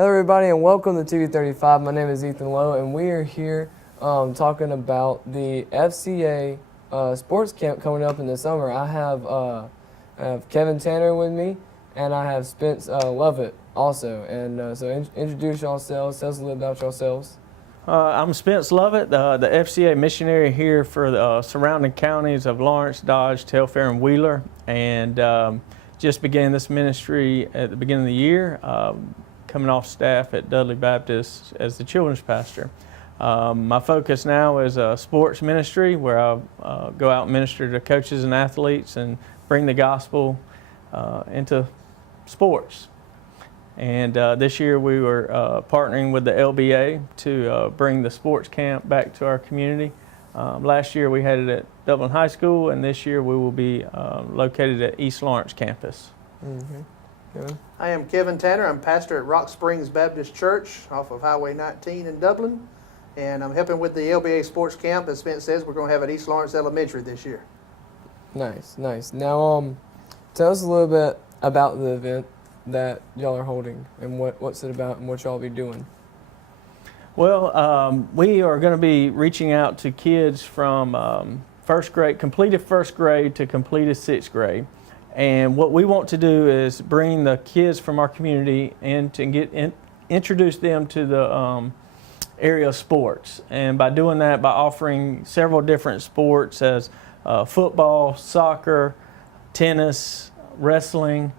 Hello everybody and welcome to 235. My name is Ethan Lowe and we are here talking about the FCA Sports Camp coming up in the summer. I have Kevin Tanner with me and I have Spence Lovett also. And so introduce yourselves, tell us a little about yourselves. I'm Spence Lovett, the FCA missionary here for the surrounding counties of Lawrence, Dodge, Telfair, and Wheeler, and just began this ministry at the beginning of the year, coming off staff at Dudley Baptist as the children's pastor. My focus now is sports ministry, where I go out and minister to coaches and athletes and bring the gospel into sports. And this year we were partnering with the LBA to bring the sports camp back to our community. Last year we had it at Dublin High School, and this year we will be located at East Lawrence campus. Mm-hmm. I am Kevin Tanner. I'm pastor at Rock Springs Baptist Church off of Highway 19 in Dublin. And I'm helping with the LBA Sports Camp. As Spence says, we're going to have at East Lawrence Elementary this year. Nice. Now, tell us a little bit about the event that y'all are holding and what's it about and what y'all be doing. Well, we are going to be reaching out to kids from first grade, completed first grade to completed sixth grade. And what we want to do is bring the kids from our community in to introduce them to the area of sports. And by doing that, by offering several different sports as football, soccer, tennis, wrestling,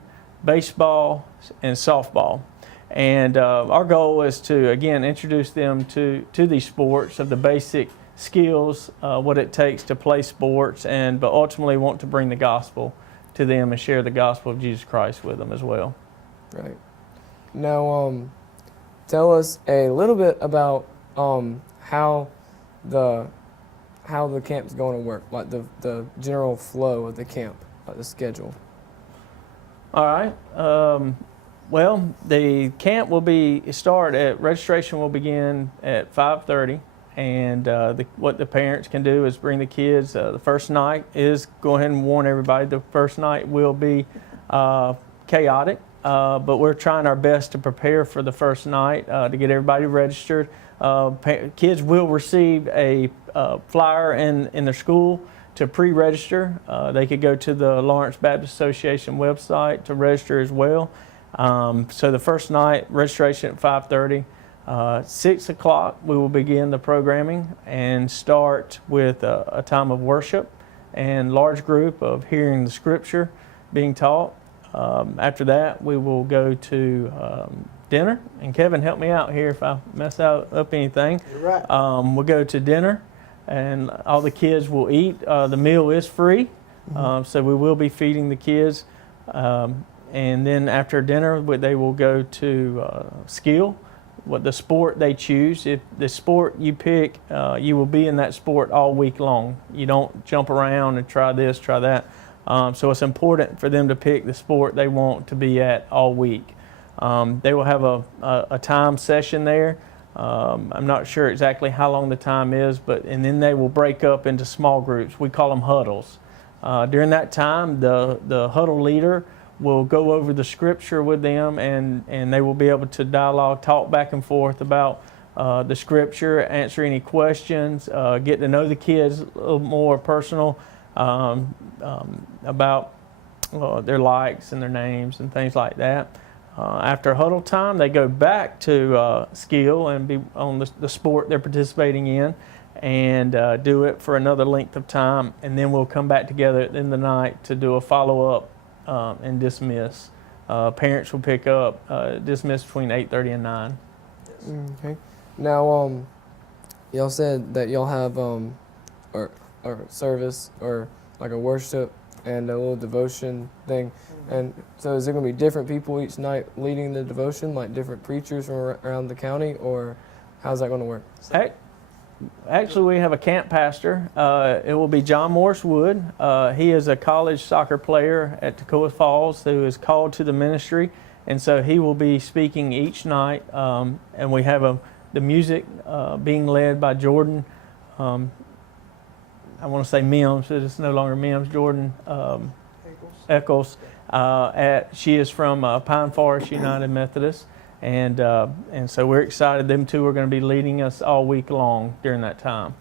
baseball, and softball. And our goal is to, again, introduce them to these sports, of the basic skills, what it takes to play sports, but ultimately want to bring the gospel to them and share the gospel of Jesus Christ with them as well. Right. Now, tell us a little bit about how the camp's going to work, like the general flow of the camp, like the schedule. All right. Well, the camp will registration will begin at 5:30, and what the parents can do is bring the kids. The first night is, go ahead and warn everybody, the first night will be chaotic, but we're trying our best to prepare for the first night to get everybody registered. Kids will receive a flyer in their school to pre-register. They could go to the Lawrence Baptist Association website to register as well. So the first night, registration at 5:30. 6 o'clock, we will begin the programming and start with a time of worship and large group of hearing the scripture being taught. After that, we will go to dinner. And Kevin, help me out here if I mess up anything. You're right. We'll go to dinner, and all the kids will eat. The meal is free, so we will be feeding the kids. And then after dinner, they will go to skill, what the sport they choose. If the sport you pick, you will be in that sport all week long. You don't jump around and try this, try that. So it's important for them to pick the sport they want to be at all week. They will have a time session there. I'm not sure exactly how long the time is, and then they will break up into small groups. We call them huddles. During that time, the huddle leader will go over the scripture with them, and they will be able to dialogue, talk back and forth about the scripture, answer any questions, get to know the kids a little more personal about their likes and their names and things like that. After huddle time, they go back to skill and be on the sport they're participating in, and do it for another length of time, and then we'll come back together in the night to do a follow-up and dismiss. Parents will pick up, dismiss between 8:30 and 9. Okay. Now, y'all said that y'all have or service or like a worship and a little devotion thing. And so is there going to be different people each night leading the devotion, like different preachers from around the county, or how's that going to work? Actually, we have a camp pastor. It will be John Morris Wood. He is a college soccer player at Toccoa Falls who is called to the ministry, and so he will be speaking each night. And we have the music being led by Jordan. I want to say Mims, but it's no longer Mims. Jordan Eccles. She is from Pine Forest United Methodist. And so we're excited. Them two are going to be leading us all week long during that time.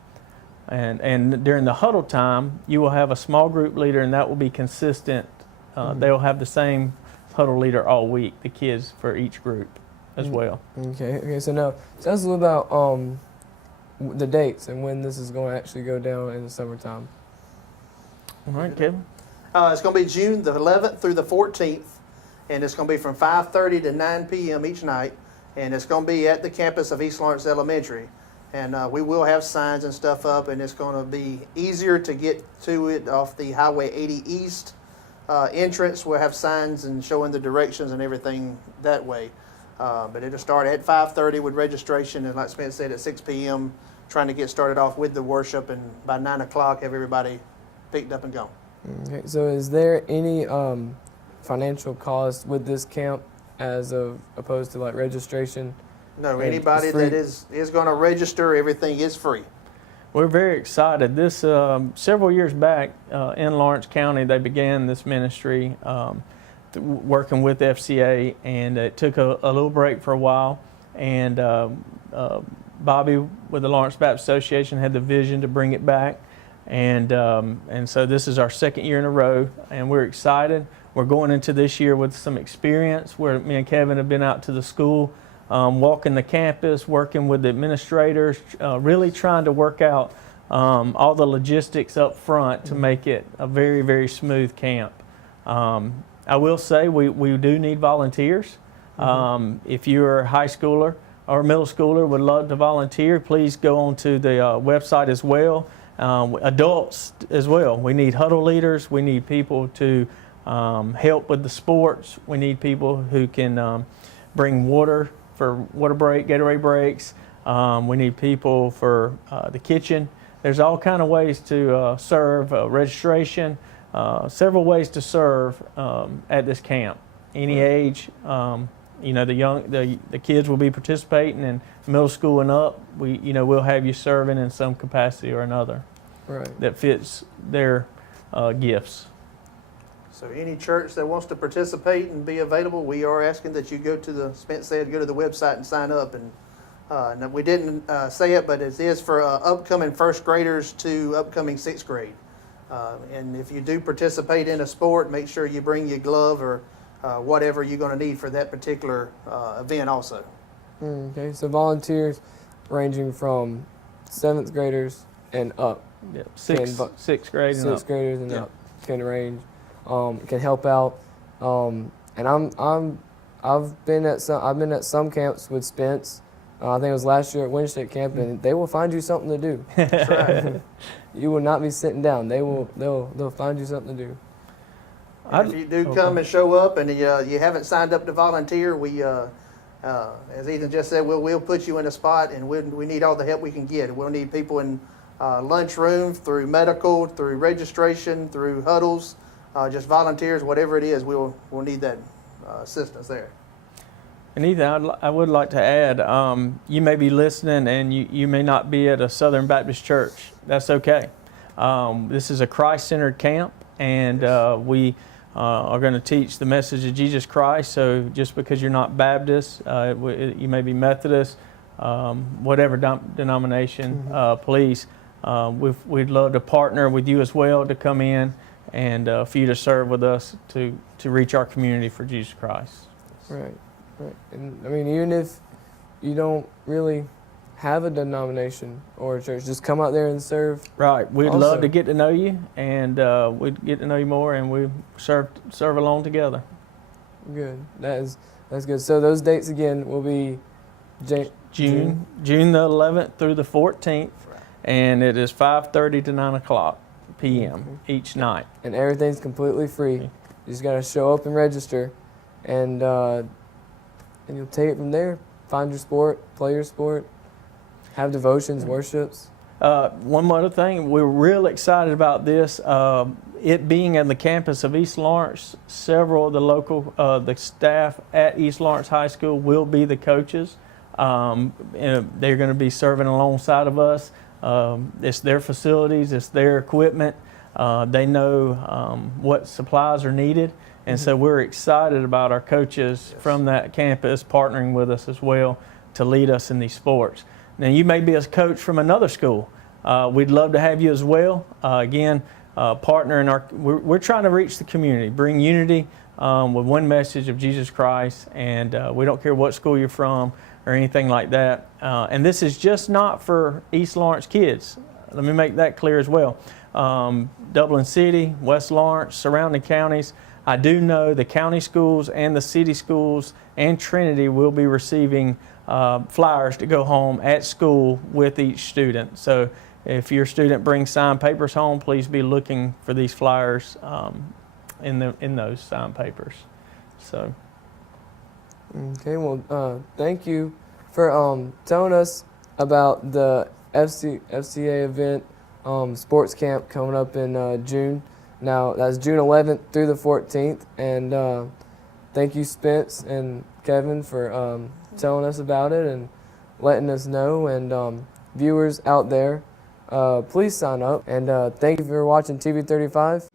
And during the huddle time, you will have a small group leader, and that will be consistent. They'll have the same huddle leader all week, the kids for each group as well. Okay. So now tell us a little about the dates and when this is going to actually go down in the summertime. All right, Kevin. It's going to be June the 11th through the 14th, and it's going to be from 5:30 to 9 p.m. each night, and it's going to be at the campus of East Lawrence Elementary. And we will have signs and stuff up, and it's going to be easier to get to it off the Highway 80 East entrance. We'll have signs and showing the directions and everything that way. But it'll start at 5:30 with registration, and like Spence said, at 6 p.m., trying to get started off with the worship, and by 9 o'clock, have everybody picked up and gone. Okay. So is there any financial cost with this camp as opposed to like registration? No, And anybody it's free? that is going to register, everything is free. We're very excited. This several years back in Lawrence County, they began this ministry working with FCA, and it took a little break for a while. And Bobby with the Lawrence Baptist Association had the vision to bring it back, and so this is our second year in a row, and we're excited. We're going into this year with some experience where me and Kevin have been out to the school. Walking the campus, working with the administrators, really trying to work out all the logistics up front to make it a very, very smooth camp. I will say we do need volunteers. If you're a high schooler or middle schooler would love to volunteer, please go onto the website as well. Adults as well. We need huddle leaders. We need people to help with the sports. We need people who can bring water for water break, Gatorade breaks. We need people for the kitchen. There's all kind of ways to serve, registration, several ways to serve at this camp. Any age, the kids will be participating, and middle school and up, we'll have you serving in some capacity or another that fits their gifts. So any church that wants to participate and be available, we are asking that you go to the website and sign up. And we didn't say it, but it is for upcoming first graders to upcoming sixth grade. And if you do participate in a sport, make sure you bring your glove or whatever you're going to need for that particular event also. Okay, so volunteers ranging from 7th graders and up. Yep. Sixth grade and up. 6th graders and up can range. Can help out, and I've been at some camps with Spence. I think it was last year at Winter State Camp, and they will find you something to do. That's right. You will not be sitting down. They'll find you something to do. And if you do come and show up and you haven't signed up to volunteer, we as Ethan just said, we'll put you in a spot, and we need all the help we can get. We'll need people in lunchroom, through medical, through registration, through huddles. Just volunteers, whatever it is, we'll need that assistance there. And Ethan, I would like to add, you may be listening and you may not be at a Southern Baptist church. That's okay. This is a Christ-centered camp, and we are going to teach the message of Jesus Christ. So just because you're not Baptist, you may be Methodist, whatever denomination, please, we'd love to partner with you as well to come in and for you to serve with us to reach our community for Jesus Christ. Right. And I mean, even if you don't really have a denomination or a church, just come out there and serve. Right. We'd also love to get to know you, and we'd get to know you more, and we serve along together. Good. That's good. So those dates again will be June the 11th through the 14th, and it is 5:30 to 9 o'clock p.m. each night. And everything's completely free. You just got to show up and register, and you'll take it from there. Find your sport, play your sport, have devotions, worships. One other thing, we're real excited about this. It being on the campus of East Lawrence, several of the local the staff at East Lawrence High School will be the coaches. They're going to be serving alongside of us. It's their facilities, it's their equipment. They know what supplies are needed, And so we're excited about our coaches from that campus partnering with us as well to lead us in these sports. Now, you may be a coach from another school. We'd love to have you as well. Again, partner in we're trying to reach the community, bring unity with one message of Jesus Christ, and we don't care what school you're from or anything like that. And this is just not for East Lawrence kids. Let me make that clear as well. Dublin City, West Lawrence, surrounding counties. I do know the county schools and the city schools and Trinity will be receiving flyers to go home at school with each student. So if your student brings signed papers home, please be looking for these flyers in those signed papers. So. Okay, well, thank you for telling us about the FCA event, Sports Camp coming up in June. Now, that's June 11th through the 14th. And thank you, Spence and Kevin, for telling us about it and letting us know. And viewers out there, please sign up. And thank you for watching TV 35.